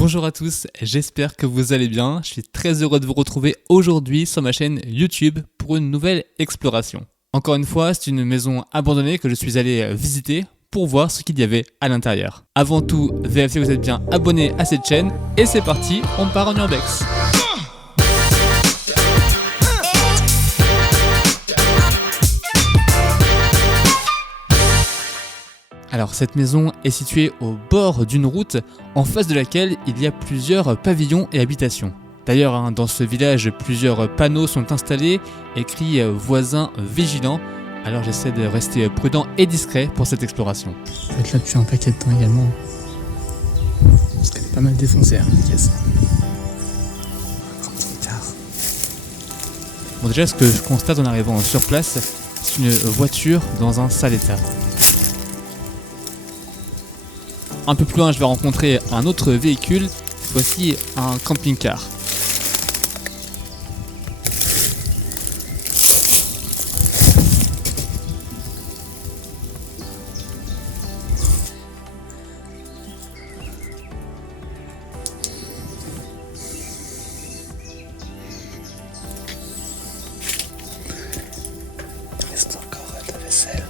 Bonjour à tous, j'espère que vous allez bien. Je suis très heureux de vous retrouver aujourd'hui sur ma chaîne YouTube pour une nouvelle exploration. Encore une fois, c'est une maison abandonnée que je suis allé visiter pour voir ce qu'il y avait à l'intérieur. Avant tout, vérifiez que vous êtes bien abonné à cette chaîne et c'est parti, on part en urbex. Alors cette maison est située au bord d'une route en face de laquelle il y a plusieurs pavillons et habitations. D'ailleurs, dans ce village, plusieurs panneaux sont installés, écrits « Voisins vigilants ». Alors j'essaie de rester prudent et discret pour cette exploration. Je vais être là depuis un paquet de temps également. Parce qu'elle est pas mal défoncée, la caisse. Un petit guitare. Bon, déjà, ce que je constate en arrivant sur place, c'est une voiture dans un sale état. Un peu plus loin, je vais rencontrer un autre véhicule, voici un camping-car. Il reste encore de la vaisselle.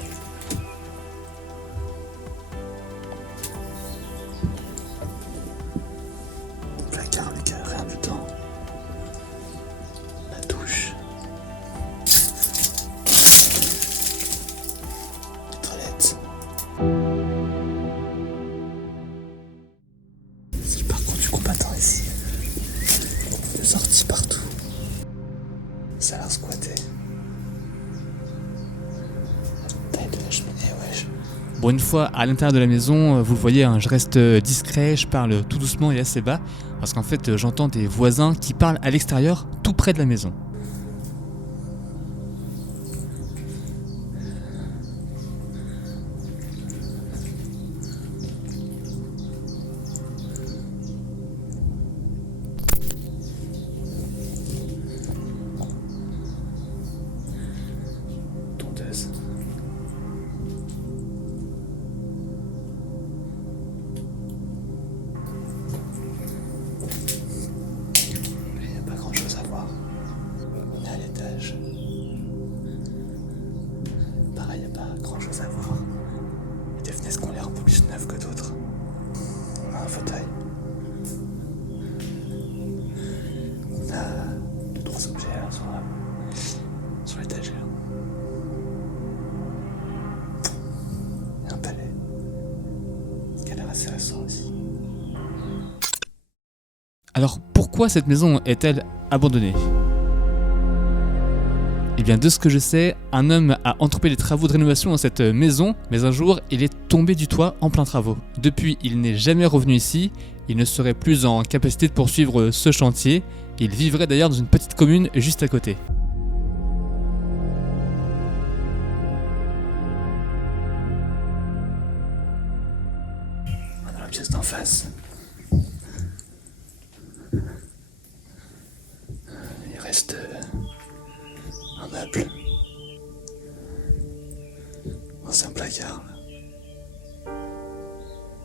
Placard avec rien dedans. La douche. Les toilettes. C'est le parcours du combattant ici. De sorties partout. Ça a l'air squatté. Taille de la cheminée, wesh. Bon, une fois à l'intérieur de la maison, vous le voyez, je reste discret, je parle tout doucement et assez bas, parce qu'en fait j'entends des voisins qui parlent à l'extérieur, tout près de la maison. Tondeuse. Il n'y a pas grand chose à voir. On est à l'étage. Pareil, il n'y a pas grand chose à voir. Il y a des fenêtres qui ont l'air un peu plus neuves que d'autres. On a un fauteuil. On a 2-3 objets là, sur l'étagère. Il y a un palais qui a l'air assez récent aussi. Alors pourquoi cette maison est-elle abandonnée ? Eh bien, de ce que je sais, un homme a entrepris les travaux de rénovation dans cette maison, mais un jour, il est tombé du toit en plein travaux. Depuis, il n'est jamais revenu ici, il ne serait plus en capacité de poursuivre ce chantier, il vivrait d'ailleurs dans une petite commune juste à côté. On a la pièce d'en face. Il reste un meuble. C'est un placard. Là.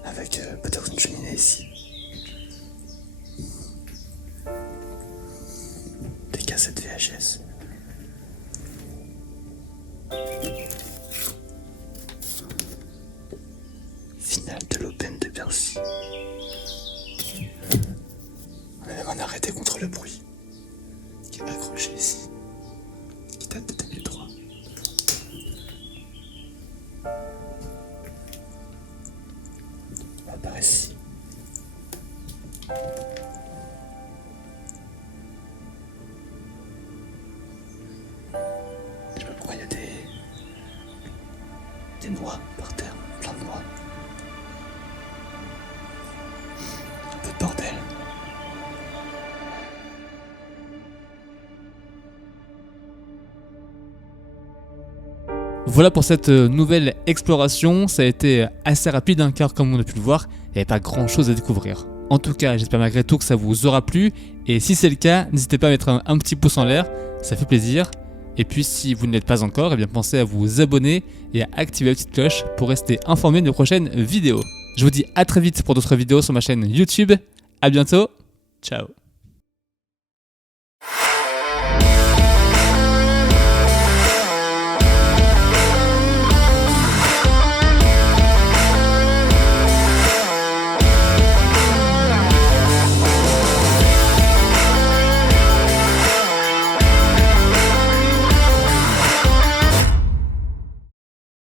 Avec peut-être une cheminée ici. Des cassettes VHS. Finale de l'Open de Bercy. On a même un arrêté contre le bruit qui est accroché ici, qui date de 2003. On va par ici. Je sais pas pourquoi il y a des noix par terre, plein de noix. Un peu de bordel. Voilà pour cette nouvelle exploration, ça a été assez rapide car comme on a pu le voir, il n'y avait pas grand chose à découvrir. En tout cas, j'espère malgré tout que ça vous aura plu, et si c'est le cas, n'hésitez pas à mettre un petit pouce en l'air, ça fait plaisir. Et puis si vous ne l'êtes pas encore, eh bien pensez à vous abonner et à activer la petite cloche pour rester informé de prochaines vidéos. Je vous dis à très vite pour d'autres vidéos sur ma chaîne YouTube. À bientôt. Ciao.